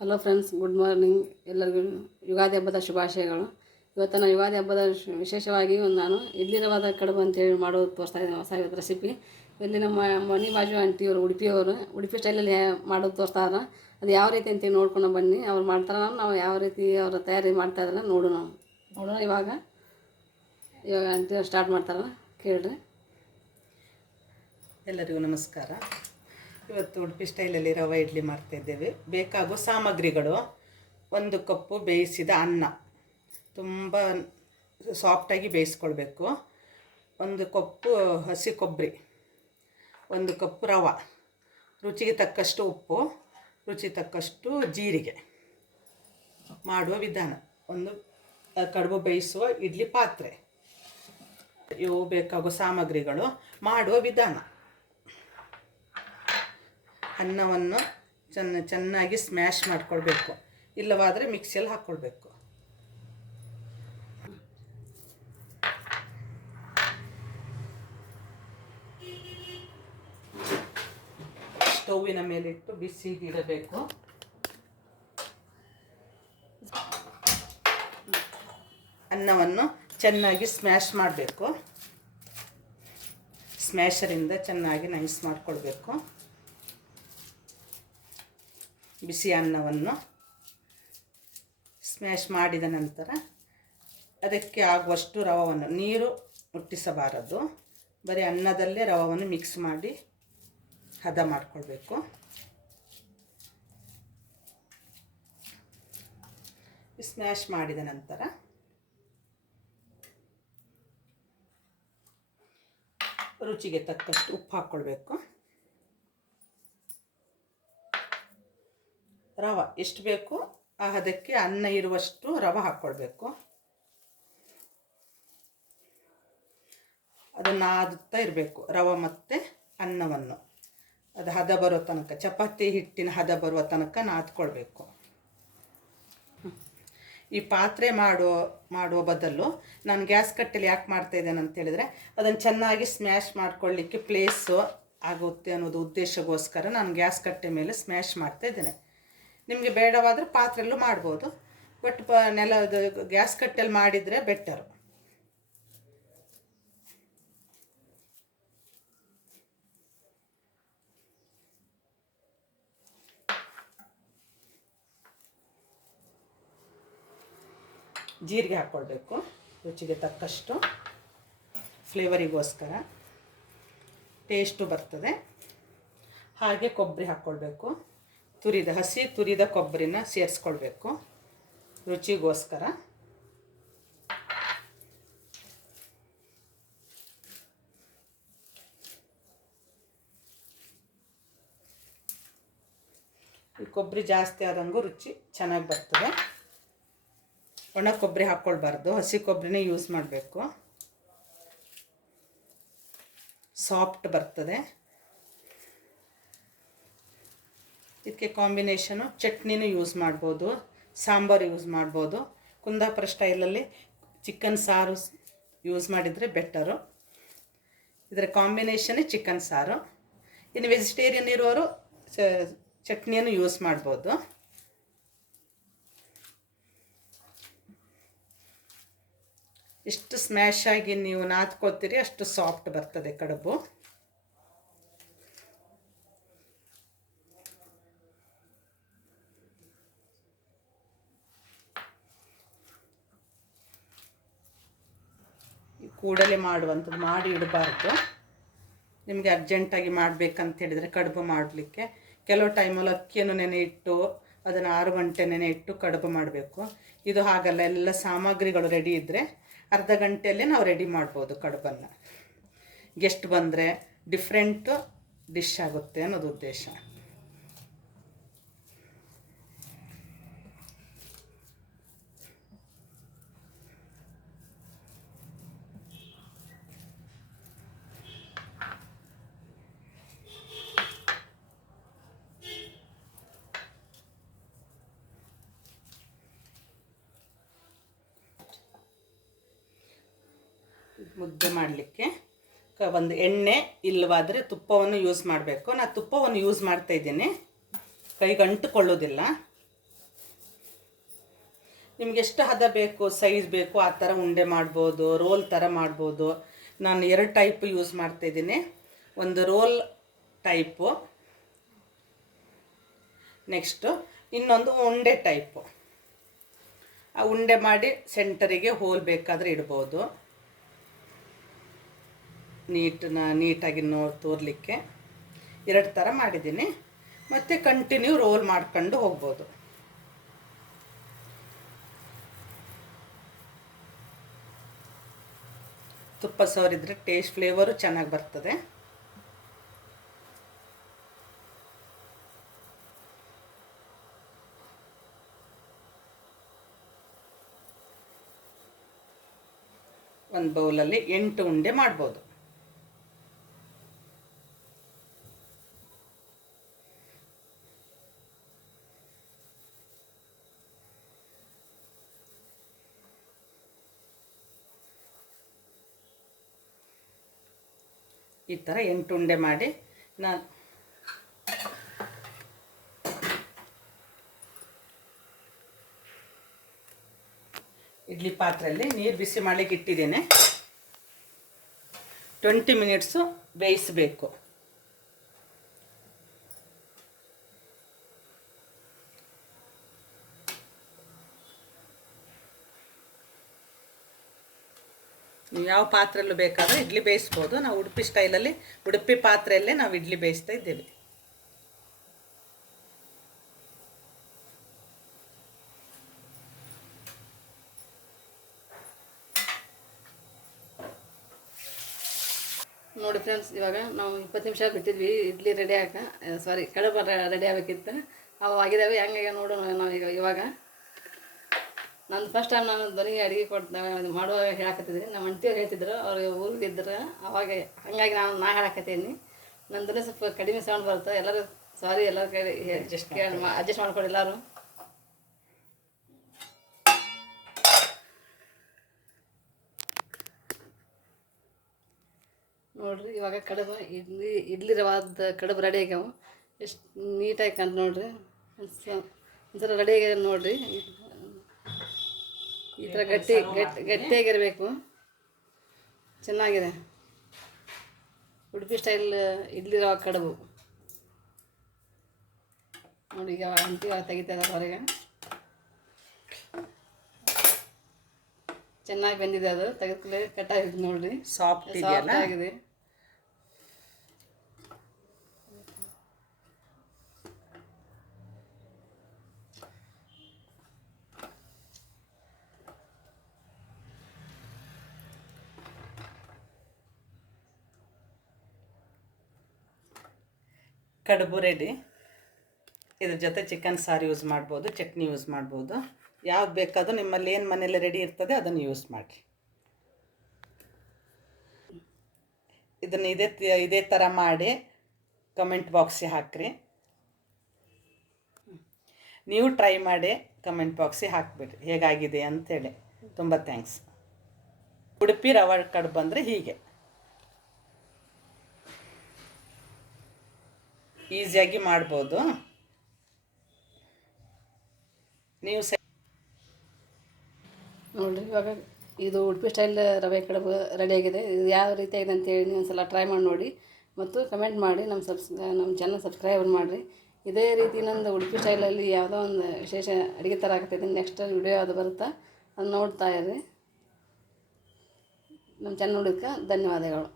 Hello friends, good morning. ಎಲ್ಲರಿಗೂ ಯುಗಾದಿ ಹಬ್ಬದ ಶುಭಾಶಯಗಳು. ಇವತ್ತು ನಾನು ಯುಗಾದಿ ಹಬ್ಬದ ವಿಶೇಷವಾಗಿ ನಾನು ಇಡ್ಲಿ ರವಾದ ಕಡುಬು ಅಂತೇಳಿ ಮಾಡೋದು ತೋರಿಸ್ತಾ ಇದ್ದೀನಿ. ಹೊಸ ಇವತ್ತು ರೆಸಿಪಿ. ಇಲ್ಲಿ ನಮ್ಮ ಮನೆ ಬಾಜು ಆಂಟಿಯವರು, ಉಡುಪಿ ಸ್ಟೈಲಲ್ಲಿ ಮಾಡೋದು ತೋರಿಸ್ತಾರೆ. ಅದು ಯಾವ ರೀತಿ ಅಂತೇಳಿ ನೋಡ್ಕೊಂಡು ಬನ್ನಿ. ಅವ್ರು ಮಾಡ್ತಾರೆ, ನಾವು ಯಾವ ರೀತಿ ಅವರು ತಯಾರಿ ಮಾಡ್ತಾ ಇದ್ದಾರೆ ನೋಡೋಣ. ಇವಾಗ ಆಂಟಿ ಸ್ಟಾರ್ಟ್ ಮಾಡ್ತಾರಲ್ಲ, ಕೇಳ್ರಿ. ಎಲ್ಲರಿಗೂ ನಮಸ್ಕಾರ. ಇವತ್ತು ಉಡುಪಿ ಸ್ಟೈಲಲ್ಲಿ ರವೆ ಇಡ್ಲಿ ಮಾಡ್ತಾಯಿದ್ದೇವೆ. ಬೇಕಾಗುವ ಸಾಮಗ್ರಿಗಳು: 1 ಕಪ್ಪು ಬೇಯಿಸಿದ ಅನ್ನ, ತುಂಬ ಸಾಫ್ಟಾಗಿ ಬೇಯಿಸ್ಕೊಳ್ಬೇಕು. 1 ಕಪ್ಪು ಹಸಿ ಕೊಬ್ಬರಿ, 1 ಕಪ್ಪು ರವೆ, ರುಚಿಗೆ ತಕ್ಕಷ್ಟು ಉಪ್ಪು, ರುಚಿ ತಕ್ಕಷ್ಟು ಜೀರಿಗೆ. ಮಾಡುವ ವಿಧಾನ: ಒಂದು ಕಡುಬು ಬೇಯಿಸುವ ಇಡ್ಲಿ ಪಾತ್ರೆ. ಇವು ಬೇಕಾಗುವ ಸಾಮಗ್ರಿಗಳು. ಮಾಡುವ ವಿಧಾನ: ಅನ್ನವನ್ನು ಚೆನ್ನಾಗಿ ಸ್ಮ್ಯಾಶ್ ಮಾಡಿಕೊಳ್ಬೇಕು, ಇಲ್ಲವಾದರೆ ಮಿಕ್ಸಿಯಲ್ಲಿ ಹಾಕ್ಕೊಳ್ಬೇಕು. ಸ್ಟೌವಿನ ಮೇಲಿಟ್ಟು ಬಿಸಿಗೆ ಇಡಬೇಕು. ಅನ್ನವನ್ನು ಚೆನ್ನಾಗಿ ಸ್ಮ್ಯಾಶ್ ಮಾಡಬೇಕು. ಸ್ಮ್ಯಾಶರಿಂದ ಚೆನ್ನಾಗಿ ನೈಸ್ ಮಾಡಿಕೊಳ್ಬೇಕು. ಬಿಸಿ ಅನ್ನವನ್ನು ಸ್ಮ್ಯಾಶ್ ಮಾಡಿದ ನಂತರ ಅದಕ್ಕೆ ಆಗುವಷ್ಟು ರವೆಯನ್ನು, ನೀರು ಮುಟ್ಟಿಸಬಾರದು, ಬರೀ ಅನ್ನದಲ್ಲೇ ರವೆಯನ್ನು ಮಿಕ್ಸ್ ಮಾಡಿ ಹದ ಮಾಡಿಕೊಳ್ಬೇಕು. ಸ್ಮ್ಯಾಶ್ ಮಾಡಿದ ನಂತರ ರುಚಿಗೆ ತಕ್ಕಷ್ಟು ಉಪ್ಪು ಹಾಕ್ಕೊಳ್ಬೇಕು. ರವೆ ಎಷ್ಟು ಬೇಕು ಅದಕ್ಕೆ ಅನ್ನ ಇರುವಷ್ಟು ರವೆ ಹಾಕ್ಕೊಳ್ಬೇಕು. ಅದನ್ನು ನಾದುತ್ತಾ ಇರಬೇಕು, ರವೆ ಮತ್ತು ಅನ್ನವನ್ನು. ಅದು ಹದ ಬರೋ ತನಕ, ಚಪಾತಿ ಹಿಟ್ಟಿನ ಹದ ಬರುವ ತನಕ ನಾದ್ಕೊಳ್ಬೇಕು. ಈ ಪಾತ್ರೆ ಮಾಡುವ ಬದಲು ನಾನು ಗ್ಯಾಸ್ ಕಟ್ಟೆಲಿ ಯಾಕೆ ಮಾಡ್ತಾಯಿದ್ದೇನೆ ಅಂತ ಹೇಳಿದರೆ, ಅದನ್ನು ಚೆನ್ನಾಗಿ ಸ್ಮ್ಯಾಶ್ ಮಾಡ್ಕೊಳ್ಳಿಕ್ಕೆ ಪ್ಲೇಸು ಆಗುತ್ತೆ ಅನ್ನೋದು ಉದ್ದೇಶಕ್ಕೋಸ್ಕರ ನಾನು ಗ್ಯಾಸ್ ಕಟ್ಟೆ ಮೇಲೆ ಸ್ಮ್ಯಾಶ್ ಮಾಡ್ತಾಯಿದ್ದೇನೆ. ನಿಮಗೆ ಬೇಡವಾದರೆ ಪಾತ್ರೆಯಲ್ಲೂ ಮಾಡ್ಬೋದು, ಬಟ್ ಗ್ಯಾಸ್ ಕಟ್ಟೆಯಲ್ಲಿ ಮಾಡಿದರೆ ಬೆಟರು. ಜೀರಿಗೆ ಹಾಕ್ಕೊಳ್ಬೇಕು, ರುಚಿಗೆ ತಕ್ಕಷ್ಟು, ಫ್ಲೇವರಿಗೋಸ್ಕರ, ಟೇಸ್ಟು ಬರ್ತದೆ. ಹಾಗೆ ಕೊಬ್ಬರಿ ಹಾಕ್ಕೊಳ್ಬೇಕು. ಹಸಿ ತುರಿದ ಕೊಬ್ಬರಿನ ಸೇರಿಸ್ಕೊಳ್ಬೇಕು ರುಚಿಗೋಸ್ಕರ. ಈ ಕೊಬ್ಬರಿ ಜಾಸ್ತಿ ಆದಂಗೂ ರುಚಿ ಚೆನ್ನಾಗಿ ಬರ್ತದೆ. ಒಣ ಕೊಬ್ಬರಿ ಹಾಕ್ಕೊಳ್ಬಾರ್ದು, ಹಸಿ ಕೊಬ್ಬರಿನೇ ಯೂಸ್ ಮಾಡಬೇಕು, ಸಾಫ್ಟ್ ಬರ್ತದೆ. ಇದಕ್ಕೆ ಕಾಂಬಿನೇಷನು ಚಟ್ನಿನೂ ಯೂಸ್ ಮಾಡ್ಬೋದು, ಸಾಂಬಾರು ಯೂಸ್ ಮಾಡ್ಬೋದು. ಕುಂದಾಪುರ ಸ್ಟೈಲಲ್ಲಿ ಚಿಕನ್ ಸಾರು ಯೂಸ್ ಮಾಡಿದರೆ ಬೆಟರು. ಇದರ ಕಾಂಬಿನೇಷನ್ನೇ ಚಿಕನ್ ಸಾರು. ಇನ್ನು ವೆಜಿಟೇರಿಯನ್ ಇರೋರು ಚಟ್ನಿಯನ್ನು ಯೂಸ್ ಮಾಡ್ಬೋದು. ಎಷ್ಟು ಸ್ಮ್ಯಾಶ್ ಆಗಿ ನೀವು ನಾದ್ಕೋತೀರಿ ಅಷ್ಟು ಸಾಫ್ಟ್ ಬರ್ತದೆ ಕಡುಬು. ಕೂಡಲೇ ಮಾಡುವಂಥದ್ದು, ಮಾಡಿ ಇಡಬಾರ್ದು. ನಿಮಗೆ ಅರ್ಜೆಂಟಾಗಿ ಮಾಡಬೇಕಂತ ಹೇಳಿದರೆ ಕಡುಬು ಮಾಡಲಿಕ್ಕೆ ಕೆಲವು ಟೈಮಲ್ಲಿ ಅಕ್ಕಿಯನ್ನು ನೆನೆ ಇಟ್ಟು ಅದನ್ನು 6 ಗಂಟೆ ನೆನೆ ಇಟ್ಟು ಕಡುಬು ಮಾಡಬೇಕು. ಇದು ಹಾಗಲ್ಲ, ಎಲ್ಲ ಸಾಮಗ್ರಿಗಳು ರೆಡಿ ಇದ್ದರೆ ಅರ್ಧ ಗಂಟೆಯಲ್ಲೇ ನಾವು ರೆಡಿ ಮಾಡ್ಬೋದು ಕಡುಬನ್ನು. ಗೆಸ್ಟ್ ಬಂದರೆ ಡಿಫ್ರೆಂಟು ಡಿಶ್ ಆಗುತ್ತೆ ಅನ್ನೋದು ಉದ್ದೇಶ. ಮುದ್ದೆ ಮಾಡಲಿಕ್ಕೆ ಒಂದು ಎಣ್ಣೆ ಇಲ್ಲವಾದರೆ ತುಪ್ಪವನ್ನು ಯೂಸ್ ಮಾಡಬೇಕು. ನಾನು ತುಪ್ಪವನ್ನು ಯೂಸ್ ಮಾಡ್ತಾಯಿದ್ದೀನಿ, ಕೈಗೆ ಅಂಟುಕೊಳ್ಳೋದಿಲ್ಲ. ನಿಮ್ಗೆ ಎಷ್ಟು ಹದ ಬೇಕು, ಸೈಜ್ ಬೇಕು ಆ ಥರ ಉಂಡೆ ಮಾಡ್ಬೋದು, ರೋಲ್ ಥರ ಮಾಡ್ಬೋದು. ನಾನು 2 ಟೈಪ್ ಯೂಸ್ ಮಾಡ್ತಾಯಿದ್ದೀನಿ. ಒಂದು ರೋಲ್ ಟೈಪು, ನೆಕ್ಸ್ಟು ಇನ್ನೊಂದು ಉಂಡೆ ಟೈಪು. ಆ ಉಂಡೆ ಮಾಡಿ ಸೆಂಟರಿಗೆ ಹೋಲ್ ಬೇಕಾದರೆ ಇಡ್ಬೋದು, ನೀಟಾಗಿ ತೋರಲಿಕ್ಕೆ. 2 ಥರ ಮಾಡಿದ್ದೀನಿ. ಮತ್ತು ಕಂಟಿನ್ಯೂ ರೋಲ್ ಮಾಡ್ಕೊಂಡು ಹೋಗ್ಬೋದು. ತುಪ್ಪ ಸವರಿದ್ರೆ ಟೇಸ್ಟ್ ಫ್ಲೇವರು ಚೆನ್ನಾಗಿ ಬರ್ತದೆ. ಒಂದು ಬೌಲಲ್ಲಿ 8 ಉಂಡೆ ಮಾಡ್ಬೋದು. ಈ ಥರ 8 ಉಂಡೆ ಮಾಡಿ ನಾನು ಇಡ್ಲಿ ಪಾತ್ರೆಯಲ್ಲಿ ನೀರು ಬಿಸಿ ಮಾಡಲಿಕ್ಕೆ ಇಟ್ಟಿದ್ದೇನೆ. 20 ಮಿನಿಟ್ಸು ಬೇಯಿಸಬೇಕು. ನೀವು ಯಾವ ಪಾತ್ರೆಯಲ್ಲೂ ಬೇಕಾದರೆ ಇಡ್ಲಿ ಬೇಯಿಸ್ಬೋದು. ನಾವು ಉಡುಪಿ ಸ್ಟೈಲಲ್ಲಿ, ಉಡುಪಿ ಪಾತ್ರೆಯಲ್ಲೇ ನಾವು ಇಡ್ಲಿ ಬೇಯಿಸ್ತಾ ಇದ್ದೇವೆ. ನೋಡಿ ಫ್ರೆಂಡ್ಸ್, ಇವಾಗ ನಾವು 20 ನಿಮಿಷ ಬಿಟ್ಟಿದ್ವಿ ಇಡ್ಲಿ ರೆಡಿ ಕಡುಬು ರೆಡಿ ಆಗಬೇಕಿತ್ತು. ಅವು ಆಗಿದ್ದಾವೆ. ಹೆಂಗೆ ನೋಡೋಣ ನಾವು ಇವಾಗ. ನಾನು ಫಸ್ಟ್ ಟೈಮ್ ನಾನು ಧ್ವನಿಗೆ ಅಡುಗೆ ಮಾಡುವಾಗ ಹೇಳಕತ್ತಿದ್ದೀನಿ. ನಮ್ಮ ಅಂಟಿಯವ್ರು ಹೇಳ್ತಿದ್ರು, ಅವ್ರು ಊರಿಗಿದ್ರು ಅವಾಗ. ಹಾಗಾಗಿ ನಾ ಹೇಳಕತ್ತೀನಿ. ನನ್ನ ಧ್ವನಿ ಸ್ವಲ್ಪ ಕಡಿಮೆ ಸೌಂಡ್ ಬರುತ್ತೆ. ಎಲ್ಲರೂ ಸಾರಿ, ಎಲ್ಲರ ಕೈ ಅಡ್ಜಸ್ಟ್ ಮಾಡ್ಕೊಡಿ ಎಲ್ಲರೂ. ನೋಡಿರಿ, ಇವಾಗ ಕಡುಬು ಇಡ್ಲಿ ರವಾದ ಕಡುಬು ರೆಡಿ ಆಗ್ಯಾವ. ಎಷ್ಟು ನೀಟಾಗಿ ಕಂಡು ನೋಡಿರಿ. ಒಂಥರ ರೆಡಿ ಆಗ್ಯಾವ ನೋಡಿರಿ. ಈ ಥರ ಗಟ್ಟಿಯಾಗಿರಬೇಕು. ಚೆನ್ನಾಗಿದೆ. ಉಡುಪಿ ಸ್ಟೈಲ್ ಇಡ್ಲಿ ರವಾ ಕಡುಬು ನೋಡಿ. ಈಗ ಅಂಟಿ ತೆಗಿತಾ ಇದ್ದಾರೆ ಹೊರಗೆ. ಚೆನ್ನಾಗಿ ಬಂದಿದೆ. ಅದು ತೆಗೆದುಕೊಳ್ಳಿ ಕಟ್ಟಾಗಿದೆ ನೋಡಿರಿ. ಸಾಫ್ಟ್ ಆಗಿದೆ. ಕಡುಬು ರೆಡಿ. ಇದ್ರ ಜೊತೆ ಚಿಕನ್ ಸಾರು ಯೂಸ್ ಮಾಡ್ಬೋದು, ಚಟ್ನಿ ಯೂಸ್ ಮಾಡ್ಬೋದು. ಯಾವ್ದು ಬೇಕಾದರೂ ನಿಮ್ಮಲ್ಲಿ ಏನು ಮನೇಲಿ ರೆಡಿ ಇರ್ತದೆ ಅದನ್ನು ಯೂಸ್ ಮಾಡಿರಿ. ಇದನ್ನು ಇದೇ ಥರ ಮಾಡಿ ಕಮೆಂಟ್ ಬಾಕ್ಸಿಗೆ ಹಾಕಿರಿ. ನೀವು ಟ್ರೈ ಮಾಡಿ ಕಮೆಂಟ್ ಬಾಕ್ಸಿಗೆ ಹಾಕಿಬಿಡ್ರಿ ಹೇಗಾಗಿದೆ ಅಂಥೇಳಿ. ತುಂಬ ಥ್ಯಾಂಕ್ಸ್. ಉಡುಪಿ ರವೆ ಕಡುಬು ಅಂದರೆ ಹೀಗೆ ಈಸಿಯಾಗಿ ಮಾಡ್ಬೋದು. ನೀವು ನೋಡಿರಿ, ಇವಾಗ ಇದು ಉಡುಪಿ ಸ್ಟೈಲ್ ರವೆ ಕಡುಬು ರೆಡಿಯಾಗಿದೆ. ಇದು ಯಾವ ರೀತಿ ಆಗಿದೆ ಅಂತೇಳಿ ನೀವು ಒಂದು ಸಲ ಟ್ರೈ ಮಾಡಿ ನೋಡಿ ಮತ್ತು ಕಮೆಂಟ್ ಮಾಡಿ. ನಮ್ಮ ಚಾನಲ್ ಸಬ್ಸ್ಕ್ರೈಬ್ ಮಾಡಿರಿ. ಇದೇ ರೀತಿ ನಂದು ಉಡುಪಿ ಸ್ಟೈಲಲ್ಲಿ ಯಾವುದೋ ಒಂದು ವಿಶೇಷ ಅಡುಗೆ ಥರ ಆಗ್ತಾಯಿದ್ದೀನಿ. ನೆಕ್ಸ್ಟ್ ವಿಡಿಯೋ ಯಾವುದು ಬರುತ್ತಾ ಅದು ನೋಡ್ತಾ ಇರಿ. ನಮ್ಮ ಚಾನಲ್ ನೋಡೋದಕ್ಕೆ ಧನ್ಯವಾದಗಳು.